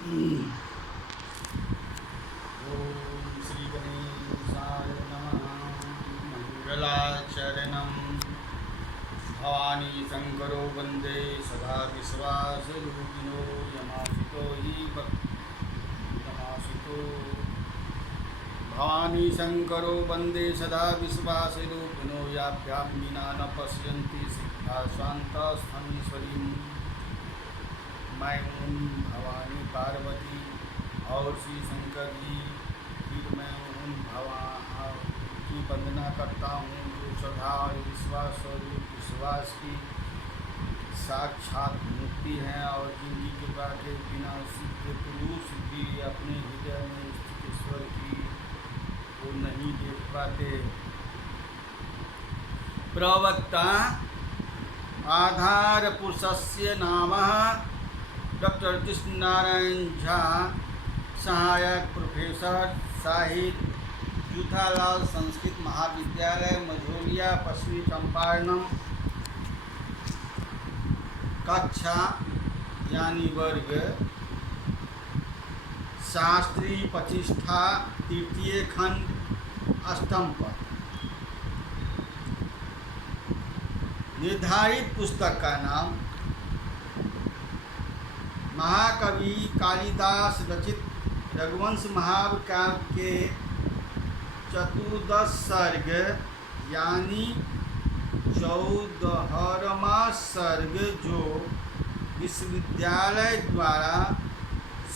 ओम श्री गणेशाय नमः। मंगलाचरणं भवानी शंकरो वंदे सदा विश्वासरूपिणो यमाशितो हि यमाशितो भवानी शंकरो वंदे सदा विश्वासरूपिणो याभ्यां विना न पश्यन्ति सिद्धा शान्तस्थमीश्वरीं। मैं हूँ भवानी पार्वती और श्री शंकर जी, फिर मैं उन भगवान की वंदना करता हूँ जो श्रद्धा और विश्वास की साक्षात मूर्ति हैं और जिनकी कृपा के बिना सिद्ध पुरुष भी अपने हृदय में स्थित ईश्वर की को नहीं देख पाते। प्रवक्ता आधार पुरुषस्य नाम डॉक्टर कृष्ण नारायण झा, सहायक प्रोफेसर साहित्य, जूठालाल संस्कृत महाविद्यालय, मझौलिया, पश्चिमी चंपारणम। कक्षा यानी वर्ग शास्त्री प्रतिष्ठा, तृतीय खंड, अष्टम पद। निर्धारित पुस्तक का नाम महाकवि कालिदास रचित रघुवंश महाकाव्य के चतुर्दश सर्ग यानी 14वां सर्ग, जो विश्वविद्यालय द्वारा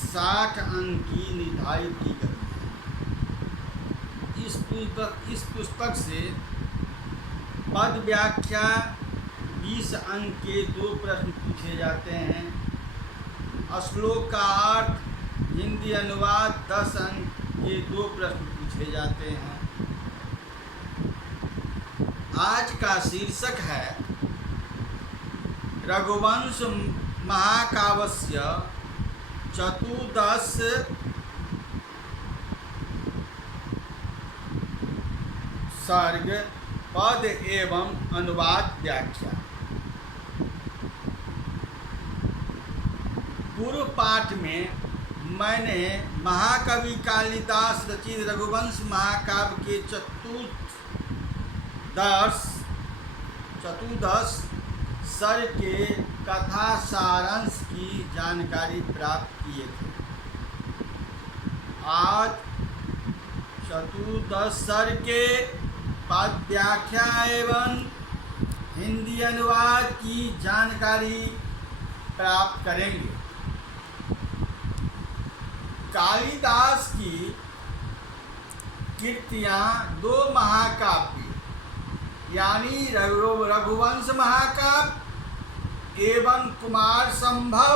60 अंक की निर्धारित की गई है। इस पुस्तक से पद व्याख्या 20 अंक के 2 प्रश्न पूछे जाते हैं। श्लोक का अर्थ, हिंदी अनुवाद 10 अंक के 2 प्रश्न पूछे जाते हैं। आज का शीर्षक है रघुवंश महाकाव्यस्य चतुर्दश सर्ग, पद एवं अनुवाद व्याख्या। पूर्व पाठ में मैंने महाकवि कालिदास रचित रघुवंश महाकाव्य के चतुर्दश सर्ग के कथा सारांश की जानकारी प्राप्त किए थे। आज चतुर्दश सर्ग के पद व्याख्या एवं हिंदी अनुवाद की जानकारी प्राप्त करेंगे। कालिदास की कृतियाँ 2 महाकाव्य यानी रघुवंश महाकाव्य एवं कुमार संभव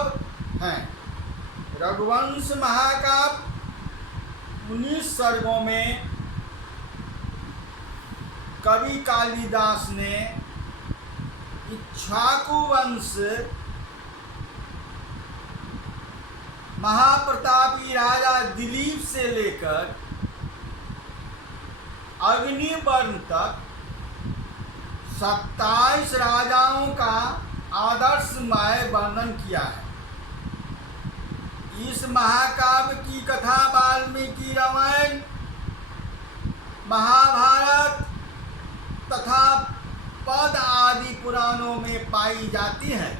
हैं। रघुवंश महाकाव्य 19 सर्गों में कवि कालिदास ने इक्ष्वाकु वंश महाप्रतापी राजा दिलीप से लेकर अग्निवर्ण तक 27 राजाओं का आदर्शमय वर्णन किया है। इस महाकाव्य की कथा वाल्मीकि रामायण, महाभारत तथा पद आदि पुराणों में पाई जाती है,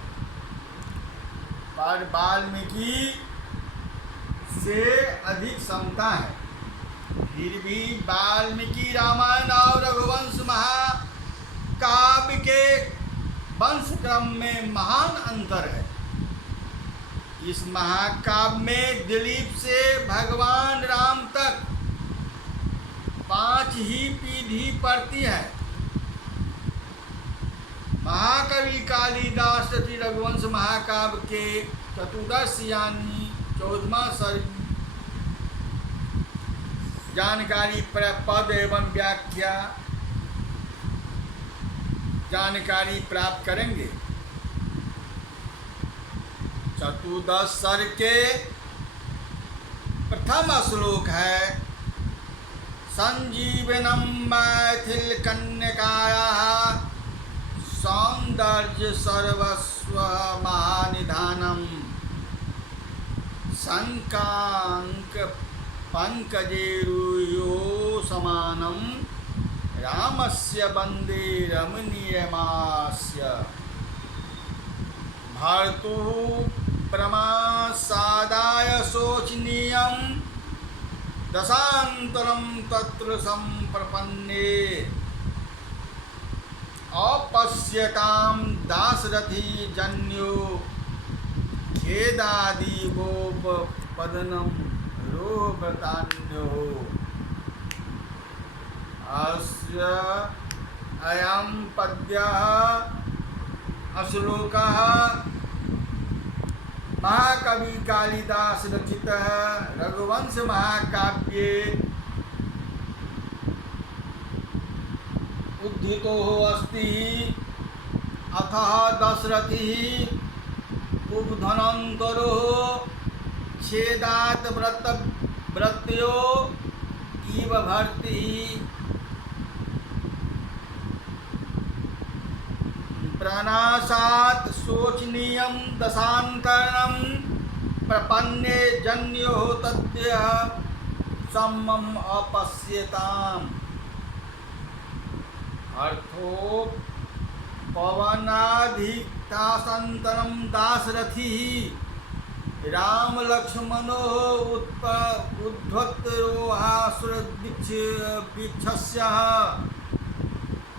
पर वाल्मीकि से अधिक क्षमता है। फिर भी वाल्मीकि रामायण और रघुवंश महाकाव्य के वंश क्रम में महान अंतर है। इस महाकाव्य में दिलीप से भगवान राम तक 5 ही पीढ़ी पड़ती है। महाकवि कालिदास रचित रघुवंश महाकाव्य के चतुर्दश यानी 14वां सर्ग जानकारी पद एवं व्याख्या जानकारी प्राप्त करेंगे। चतुर्दश सर्ग के प्रथम श्लोक है, संजीवनम मैथिल कन्यकायाः सौंदर्य सर्वस्व महानिधानम शङ्काङ्क पङ्कजेरुयो समानं रामस्य वन्दे रमणीयमास्य भर्तुः प्रमासादाय शोचनीयं दशान्तरं तत्र सम्प्रपन्ने अपश्यतां दाशरथी जन्यो खेदादिवोपपदनं रोगतान्यो अस्य अयं पद्यः श्लोकः महाकवि कालिदास रचितः रघुवंश महाकाव्ये उद्धितो अस्ति। अथः दशरथिः उपधनन्तरो छेदात् व्रत्यो इव भर्तिः प्रनाशात् शोचनीयं दशान्तरं प्रपन्ने जन्यो तद्य सम्मम अपश्यताम्। अर्थो पवनाधिक्तासन्तरं दाशरथिः राम लक्ष्मणो उद्धत्तरोहासुरवृक्षस्य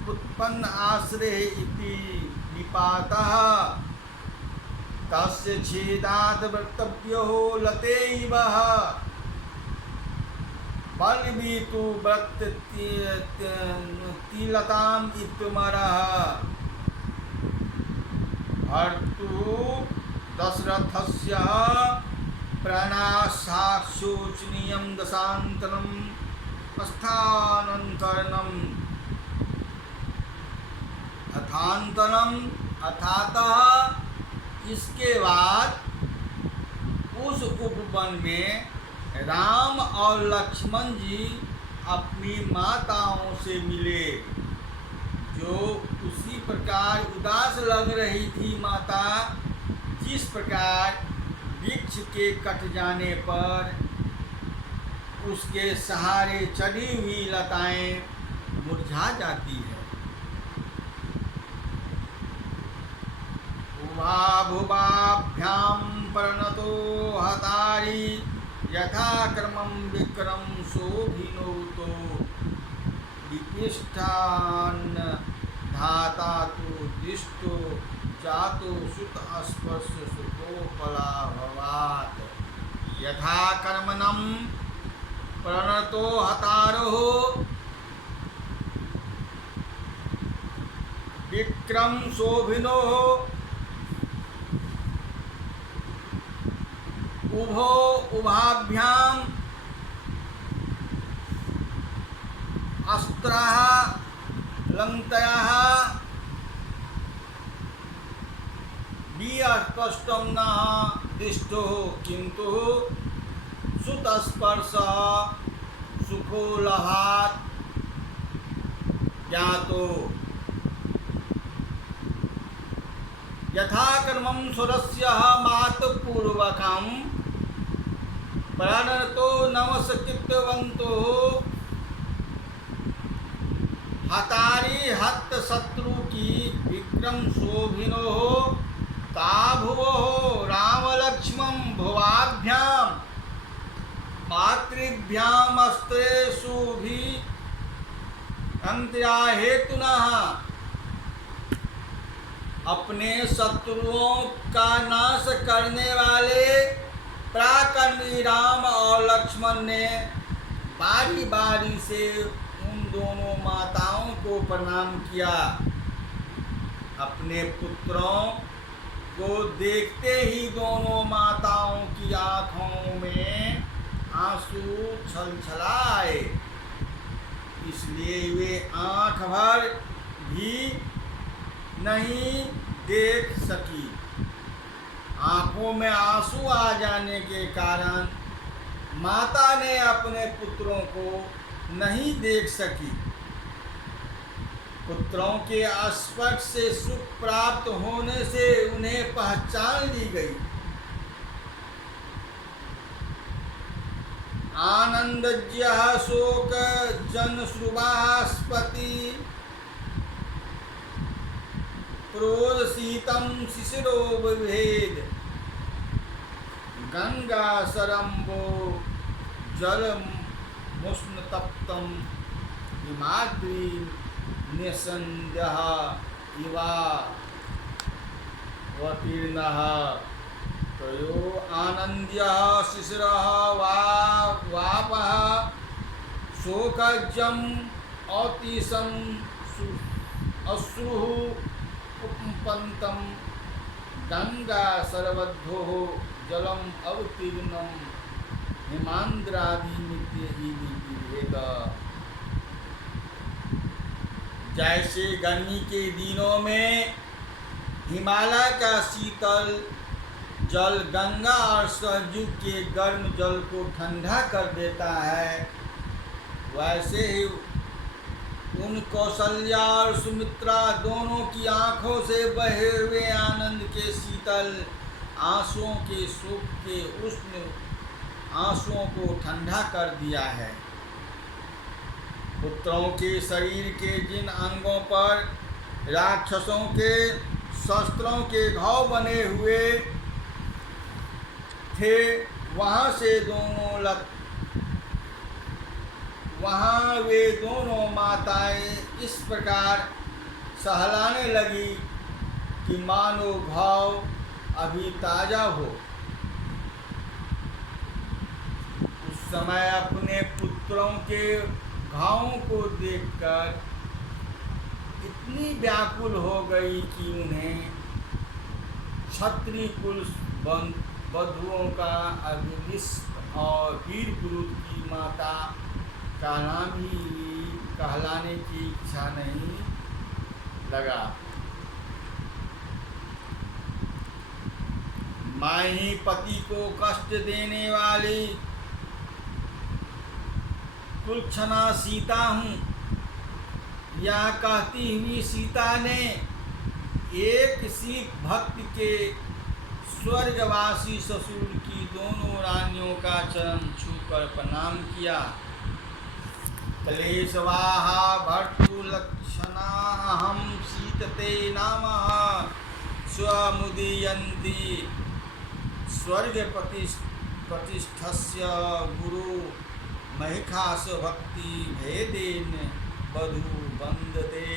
उत्पन्न आश्रय इति निपातः तस्य छेदात् व्रतव्यो लतेव बलवीतु व्रततिलताम् इत्युमरः। भर्तुः दशरथस्य प्रनाशात् शोचनीयं दशान्तरं स्थानान्तरणम् अथातः इसके बाद उस उपवन में राम और लक्ष्मण जी अपनी माताओं से मिले, जो उसी प्रकार उदास लग रही थी माता जिस प्रकार वृक्ष के कट जाने पर उसके सहारे चढ़ी हुई लताएं मुरझा जाती है। उभाभुवाभ्यां परिणतो हतारी यथा क्रमं विक्रम शोभिनोतो विपिष्ठान् धाता तो दिष्टो जातो सुत स्पर्श सुखोपलाभवात् यथा कर्मणं परिणतो हतारो विक्रम शोभिनो उभाभ्याम् अस्त्राः लङ्कयाः विस्पष्टं न दृष्टो किन्तु सुतस्पर्श सुखोलहात् ज्ञातो यथा कर्मं स्वरस्य मातपूर्वकं प्रणतो नमस्कृतवन्तो हतारी हत शत्रु की विक्रम शोभिनो ताभुवो राम लक्ष्मण भुवाभ्यां मातृभ्याम अस्त्रेषु भी अंतरा हेतुनः अपने शत्रुओं का नाश करने वाले पराक्रमी राम और लक्ष्मण ने बारी बारी से उन दोनों माताओं को प्रणाम किया। अपने पुत्रों को देखते ही दोनों माताओं की आँखों में आंसू छलछलाए, इसलिए वे आँख भर भी नहीं देख सकी। आँखों में आंसू आ जाने के कारण माता ने अपने पुत्रों को नहीं देख सकी। पुत्रों के स्पर्श से सुख प्राप्त होने से उन्हें पहचान ली गई। आनंदज्यः शोक जनश्रुवास्पति प्रोदसीतं शिशिरो विभेद गंगा सरम्बो जलमुष्णतप्तं हिमाद्रि निसंद्यः इवावतीर्णः तयो आनन्द्यः शिशिरः वापः शोकजम् अतिशं अश्रुः उपपन्तं गंगा सर्वद्धोः जलम अवतीर्णम हिमांद्रादि नित्य ही विभेद। जैसे गर्मी के दिनों में हिमालय का शीतल जल गंगा और सरजू के गर्म जल को ठंडा कर देता है, वैसे ही उन कौशल्या और सुमित्रा दोनों की आंखों से बहे हुए आनंद के शीतल आंसुओं के शोक के उष्ण आंसुओं को ठंडा कर दिया है। पुत्रों के शरीर के जिन अंगों पर राक्षसों के शस्त्रों के घाव बने हुए थे, वहाँ वे दोनों माताएं इस प्रकार सहलाने लगी कि मानो घाव अभी ताजा हो। उस समय अपने पुत्रों के घावों को देखकर इतनी व्याकुल हो गई कि उन्हें क्षत्रिय कुल बधुओं का अग्निष्ठ और वीर पुरुष की माता का नाम ही कहलाने की इच्छा नहीं लगा। मैं ही पति को कष्ट देने वाली कुलक्षणा सीता हूँ, यह कहती हुई सीता ने एक सिख भक्त के स्वर्गवासी ससुर की दोनों रानियों का चरण छूकर प्रणाम किया। क्लेशवाहा भर्तुलक्षणा अहं सीतते नामः स्वमुदीयन्ति स्वर्ग प्रतिष्ठस्य गुरु महिखास भक्ति भेदेन बधु बंदते।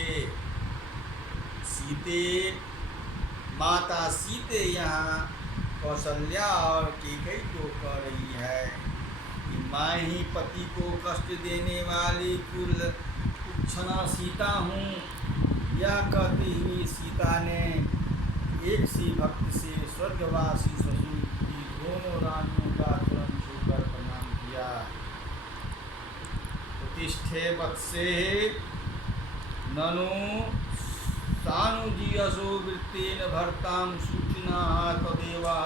सीते माता सीते यहाँ कौशल्या और कैकेयी को कह रही है कि मैं ही पति को कष्ट देने वाली कुलक्षणा सीता हूँ। यह कहती हुई सीता ने एक सी भक्त से स्वर्गवासी ससुर की दोनों रानियों का चरण छूकर प्रणाम किया। प्रतिष्ठे वत्से ननु सानुजीयसो वृत्तेन भर्तां सूचना तदेवा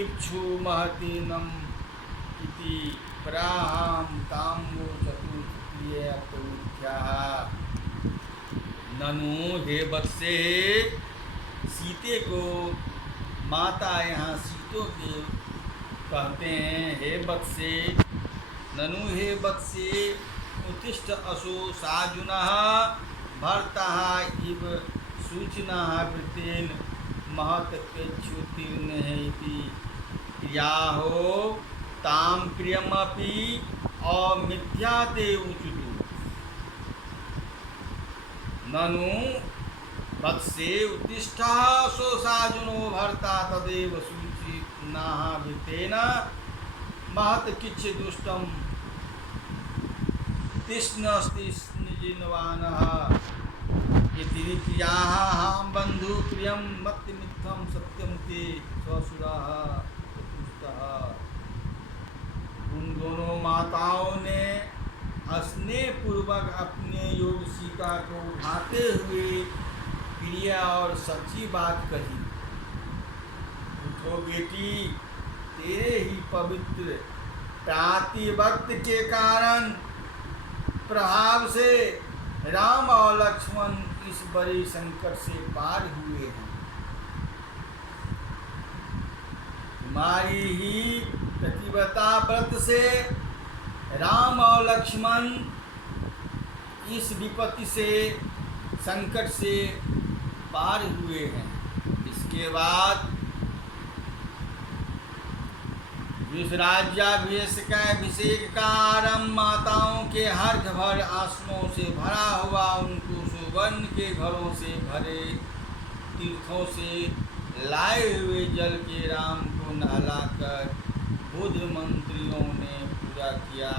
इक्षु महतीनम इति प्राहां ताम्बो चतुर्प्रियत्वमिथ्याः। ननु हे वत्से, सीते को माता यहाँ सीतो के कहते हैं। हे वत्से, ननु हे वत्से उत्तिष्ठ असो साजुनः भर्तः इव सूचनाः वृत्तेन महत्प्रेक्षुतीर्न इति क्रियाहो तां प्रियमपि अमिथ्या ते उच्यते। ननु वत्से उत्तिष्ठः सो साजुनो भर्ता तदेव सूचनाः वृत्तेन महत् किच्छ दुष्टं तिष्णस्तिष्णजिन्वानः इति रीत्याः हां बन्धु प्रियं मत्मित्थं सत्यं ते स्वसुराः चतुष्टः। उन दोनों माताओं ने स्नेह पूर्वक अपने योग सीता को उठाते हुए प्रिया और सच्ची बात कही। उठो बेटी, तेरे ही पवित्र प्रातिवक्त के कारण प्रभाव से राम और लक्ष्मण इस बड़े संकट से पार हुए हैं। तुम्हारी ही प्रतिव्रता व्रत से राम और लक्ष्मण इस विपत्ति से, संकट से पार हुए हैं। इसके बाद जिस राज्याभिषेक का आरंभ माताओं के हर्ष भर आसनों से भरा हुआ, उनको सुवर्ण के घरों से भरे तीर्थों से लाए हुए जल के राम को नहलाकर बुद्ध मंत्रियों ने पूजा किया।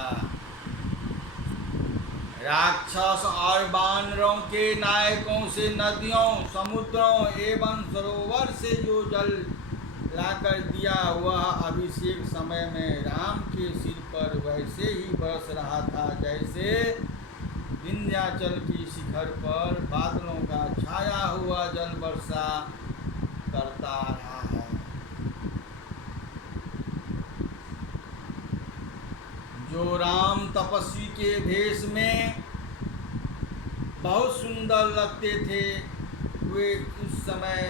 राक्षस और वानरों के नायकों से नदियों, समुद्रों एवं सरोवर से जो जल लाकर दिया, वह अभिषेक समय में राम के सिर पर वैसे ही बरस रहा था जैसे विंध्याचल की शिखर पर बादलों का छाया हुआ जल वर्षा करता रहा है। जो राम तपस्वी के भेष में बहुत सुंदर लगते थे, वे उस समय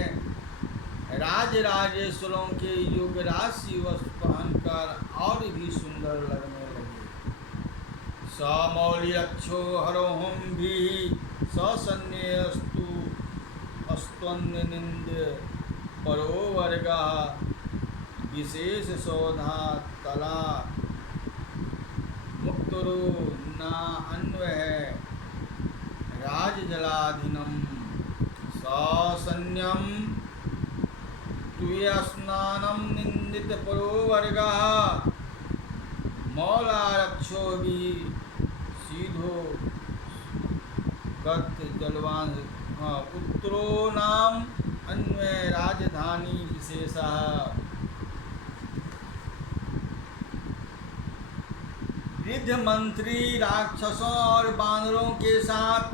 राजराजेश्वरों के योगराशि वस्त्र पहनकर और भी सुंदर लगने लगे। समौलि अक्षो हरोहम भी ससन्यस्तु अस्त्वन्निंद परो वर्गा विशेष सौधा तला मुक्तरो न अन्वय राजजलाधीनम ससन्यम तुय स्नानम निंदित परो वर्गः मौलारक्षो भी सीधो गत जलवान पुत्रो नाम अन्वय राजधानी विशेषः। वृद्ध मंत्री राक्षसों और बानरों के साथ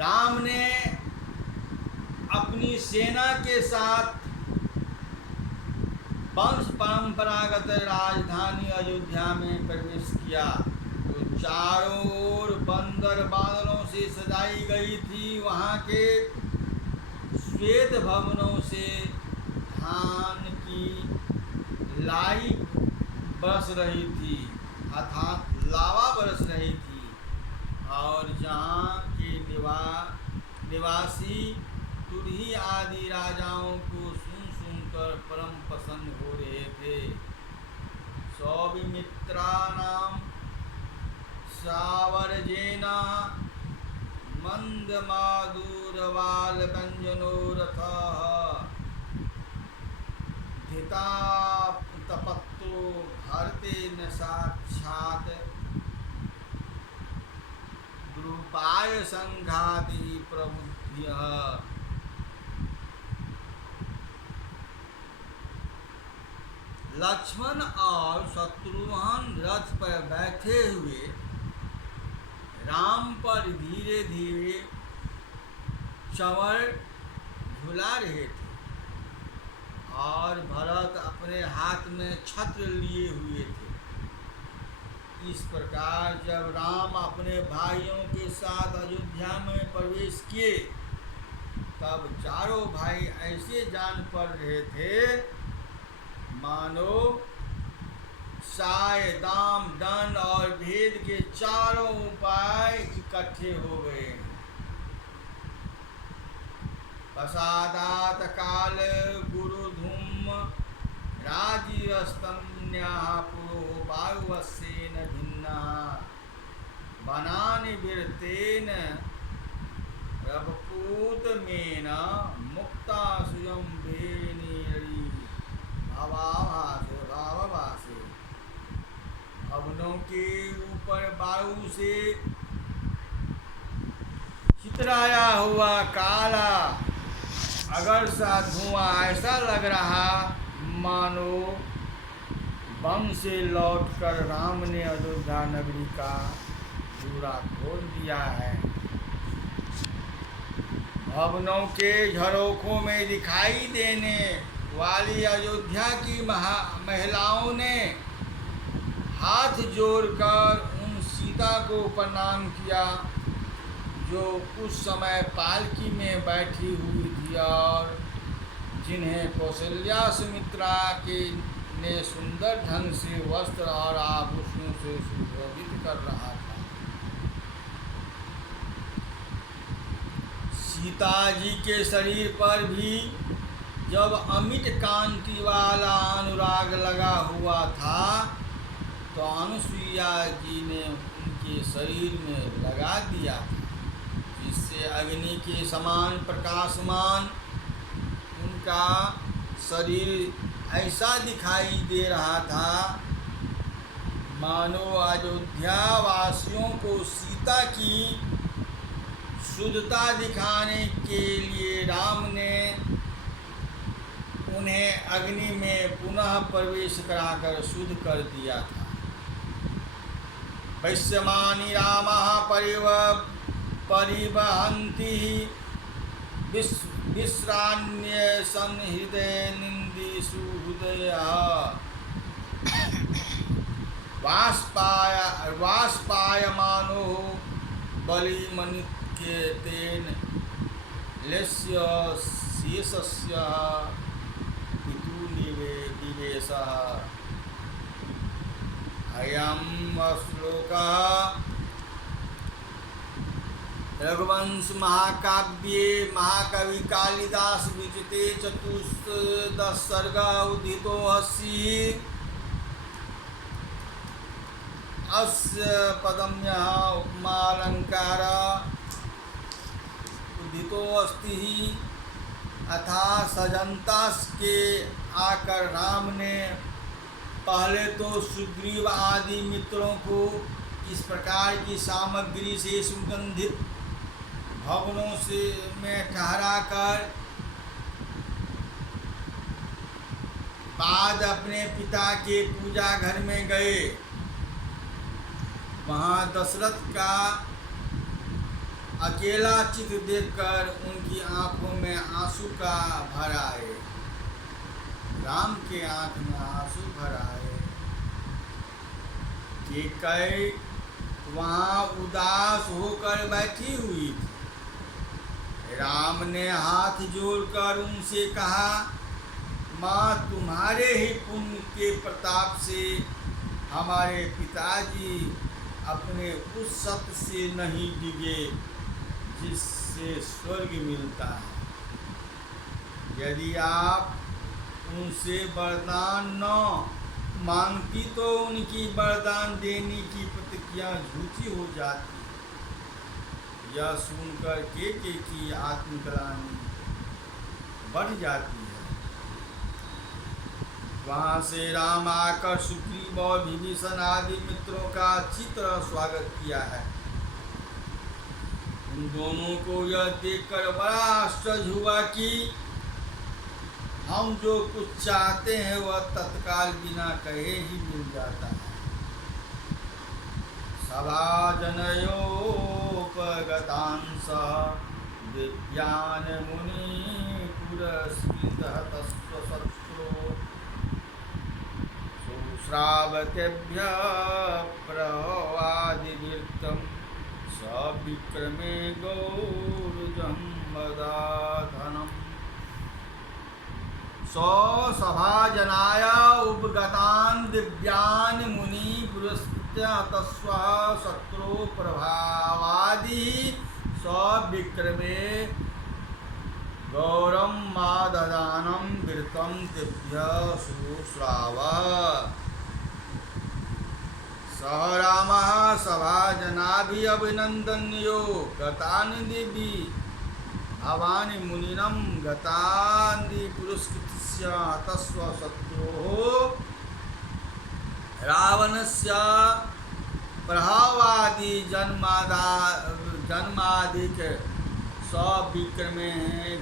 राम ने अपनी सेना के साथ वंश परंपरागत राजधानी अयोध्या में प्रवेश किया, जो चारों ओर बंदर बादलों से सजाई गई थी। वहाँ के श्वेत भवनों से धान की लाई बरस रही थी, अर्थात लावा बरस रही थी, और जहाँ के निवासी तुरही आदि राजाओं को सुनकर परम प्रसन्न हो रहे थे। सौमित्रा नाम सावरजेना मंद माधुरवाल व्यंजनो रथः धिता तपत्रो भारतेन साक्षात् द्रुपाय संघाति प्रबुद्धिः। लक्ष्मण और शत्रुघ्न रथ पर बैठे हुए राम पर धीरे धीरे चंवर झुला रहे थे, और भरत अपने हाथ में छत्र लिए हुए थे। इस प्रकार जब राम अपने भाइयों के साथ अयोध्या में प्रवेश किए, तब चारों भाई ऐसे जान पड़ रहे थे मानो साय दाम दंड और भेद के चारों उपाय इकट्ठे हो गए। प्रसादात काल गुरु धूम राजीवस्तन्या पुरो वायुवस्येन भिन्ना बनानि विरतेन रवपूत मेन मुक्ता सुयं भेनीरी भावाभासे। भवनों के ऊपर वायु से चितराया हुआ काला अगर सा धुआं ऐसा लग रहा मानो वन से लौटकर राम ने अयोध्या नगरी का पूरा खोल दिया है। भवनों के झरोखों में दिखाई देने वाली अयोध्या की महिलाओं ने हाथ जोड़कर उन सीता को प्रणाम किया, जो उस समय पालकी में बैठी हुई थी और जिन्हें कौशल्या सुमित्रा के ने सुंदर ढंग से वस्त्र और आभूषणों से सुशोभित कर रहा था। सीता जी के शरीर पर भी जब अमिट कांति वाला अनुराग लगा हुआ था तो अनुसुईया जी ने उनके शरीर में लगा दिया था, जिससे अग्नि के समान प्रकाशमान उनका शरीर ऐसा दिखाई दे रहा था मानो अयोध्या वासियों को सीता की शुद्धता दिखाने के लिए राम ने उन्हें अग्नि में पुनः प्रवेश कराकर शुद्ध कर दिया था। वैश्यमानी रामः परिवहन्ति विश्रान्य संहृदय निंदिषु हृदयः वाष्पायमानो बलिमनिकेतेन लेस्य शेषस्य पितुनिवेशः। अयं श्लोकः रघुवंश महाकाव्ये महाकवि कालिदास विरचिते चतुर्दश सर्ग उदितो अस्ति। अस्य पदम्यः उपमालंकार उदितो अस्ति। अथा सजंतास के आकर राम ने पहले तो सुग्रीव आदि मित्रों को इस प्रकार की सामग्री से सुगंधित भवनों से में ठहरा कर बाद अपने पिता के पूजा घर में गए। वहाँ दशरथ का अकेला चित्र देखकर उनकी आंखों में आंसू का भर आए। राम के आंख में आंसू भर आए कि कई वहाँ उदास होकर बैठी हुई थी। राम ने हाथ जोड़कर उनसे कहा, माँ, तुम्हारे ही पुण्य के प्रताप से हमारे पिताजी अपने उस सत्य से नहीं डिगे जिससे स्वर्ग मिलता है। यदि आप उनसे वरदान न मांगती तो उनकी वरदान देने की प्रतिज्ञा झूठी हो जाती। यह सुनकर के की आत्मग्लानि बढ़ जाती है। वहाँ से राम आकर सुग्रीव और विभीषण आदि मित्रों का अच्छी तरह स्वागत किया है। उन दोनों को यह देखकर बड़ा आश्चर्य हुआ कि हम जो कुछ चाहते हैं वह तत्काल बिना कहे ही मिल जाता है। सभाजनयोपगतांस दिव्यान मुनि पुरस्कृतः तस्वशत्रो सुश्रावतेभ्यः प्रवादिवीर्तं सविक्रमे गौरजं मदाधनम्। सभाजनाय उपगतान् दिव्यान् मुनि पुरस्कृत्य तस्व शत्रो प्रभावादि सविक्रमे गौरम माददानं विरतं तेभ्यः शुश्राव। सह रामः सभाजनाभिः अभिनन्दन्यो गतानि दिवि भवानि मुनिनं गतानि पुरस्कृत्य तस्व शत्रोः रावणस्य प्रभावादि जन्मादिक सविक्रमे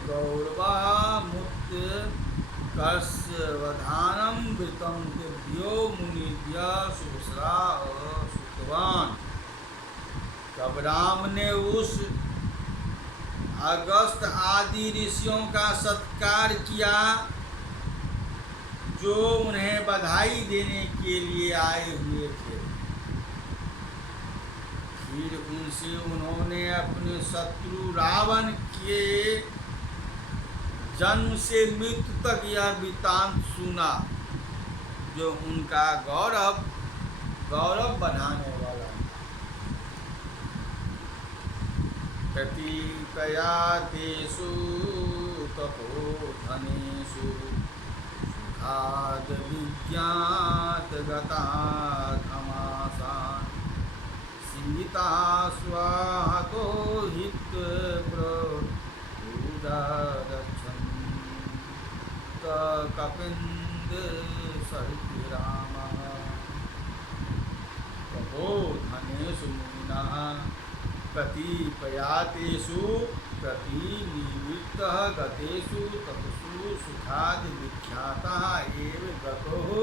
गौरवामुत्कर्षवधानं वृतं तेभ्यो मुनिभ्यः शुभश्रुतवान्। तब राम ने उस अगस्त आदि ऋषियों का सत्कार किया जो उन्हें बधाई देने के लिए आए हुए थे। फिर उनसे उन्होंने अपने शत्रु रावण के जन्म से मृत्यु तक यह वृत्तांत सुना। जो उनका गौरव बढ़ाने वाला है। प्रतीपयातेषु तपोधनेषु सुखाद विज्ञातगता धमासान् सीता स्वाहतो हित प्रपूजारक्षन् कपिन्द सहित रामः तपोधनेषु मुनिनः प्रतीपयातेषु प्रतिनिवृत्तः गतेषु तपसु सुखाद विख्यातः एव गतोः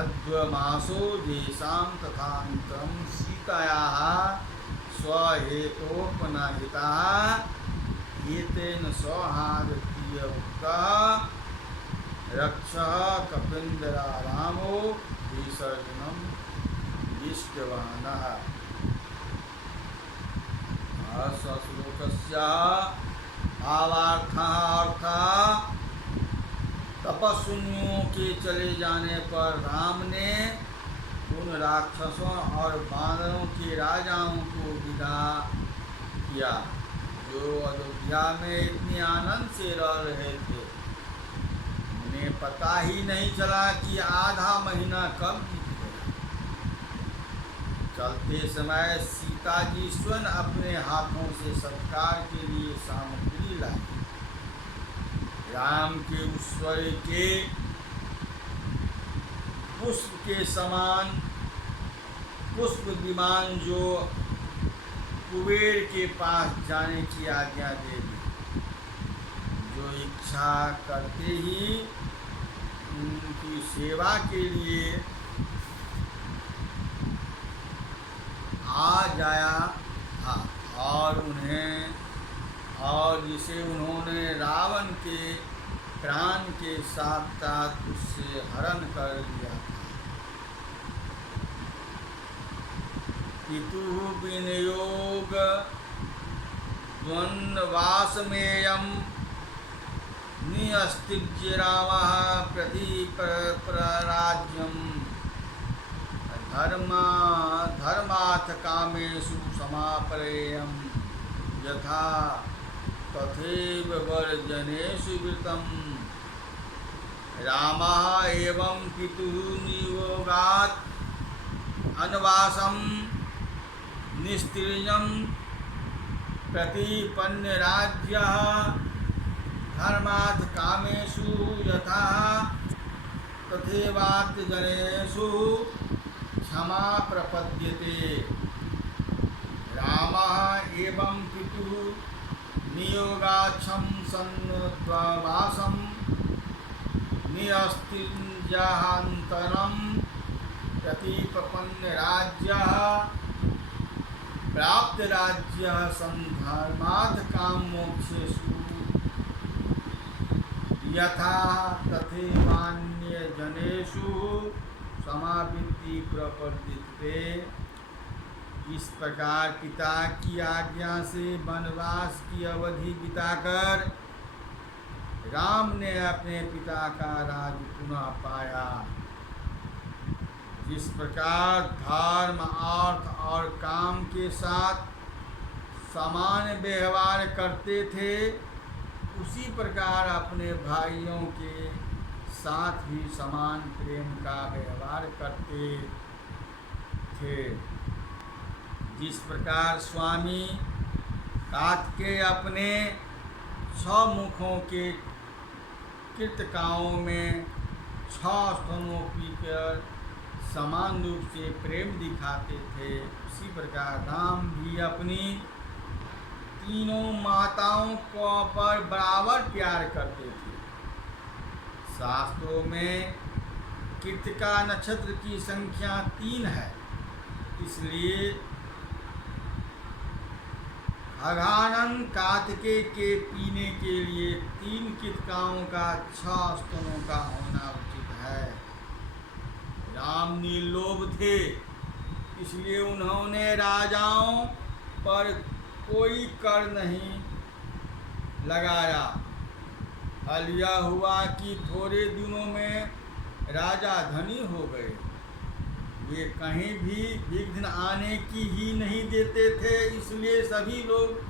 अद्वमासो येषां तथान्तरं सीतायाः स्वहेतोपनाहिताः एतेन सौहार्दप्रियोक्तः रक्षः कपीन्द्रारामो विसर्जनं इष्टवानः। श्लोकस्य भावार्थः तपस्वियों के चले जाने पर राम ने उन राक्षसों और बानरों के राजाओं को विदा किया जो अयोध्या में इतने आनंद से रह रहे थे। उन्हें पता ही नहीं चला कि आधा महीना कब बीत गया। चलते समय सीता जी स्वयं अपने हाथों से सत्कार के लिए सामग्री लाई। राम के उस स्वर के पुष्प के समान पुष्प विमान जो कुबेर के पास जाने की आज्ञा दे दी, जो इच्छा करते ही उनकी सेवा के लिए आ जाया था और जिसे उन्होंने रावण के प्राण के साथ साथ उससे हरण कर लिया था। पितुः विनियोग द्वन्द्वासमेयं निअस्तिज्य रामः प्रतीप्रराज्यं धर्माथ कामेषु समापरेयं यथा तथैव वर्जनेषु वृतं। रामः एवं पितुः नियोगात् अनवासं निस्त्रीयं प्रतिपन्नराज्यः धर्मात् कामेषु यथा तथैवार्तजनेषु क्षमा प्रपद्यते। रामः एवं पितुः नियोगाच्छं सन्नद्वासं निअस्तिञ्जहान्तरं प्रतिपन्नराज्यः प्राप्तराज्यः सन्धर्मात् काममोक्षेषु यथा तथैवान्यजनेषु समावृत्ति प्रपद्यते। इस प्रकार पिता की आज्ञा से वनवास की अवधि बिताकर राम ने अपने पिता का राज पुनः पाया। जिस प्रकार धर्म अर्थ और काम के साथ समान व्यवहार करते थे, उसी प्रकार अपने भाइयों के साथ भी समान प्रेम का व्यवहार करते थे। जिस प्रकार स्वामी कार्तिकेय अपने 6 मुखों के कृतकाओं में 6 स्तनों पीकर समान रूप से प्रेम दिखाते थे, उसी प्रकार राम भी अपनी तीनों माताओं को पर बराबर प्यार करते थे। शास्त्रों में कृतिका नक्षत्र की संख्या 3 है, इसलिए अघानन कार्तिकेय के पीने के लिए 3 कृतिकाओं का 6 स्तनों का होना उचित है। राम निर्लोभ थे, इसलिए उन्होंने राजाओं पर कोई कर नहीं लगाया। फल यह हुआ कि थोड़े दिनों में राजा धनी हो गए। वे कहीं भी विघ्न आने की ही नहीं देते थे, इसलिए सभी लोग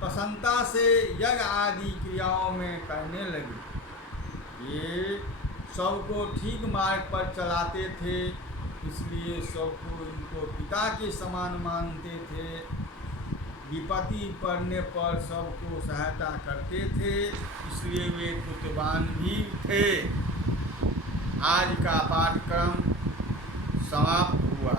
प्रसन्नता से यज्ञ आदि क्रियाओं में करने लगे। ये सबको ठीक मार्ग पर चलाते थे, इसलिए सबको इनको पिता के समान मानते थे। विपत्ति पड़ने पर सबको सहायता करते थे, इसलिए वे पुत्रवान भी थे। आज का पाठ्यक्रम समाप्त हुआ।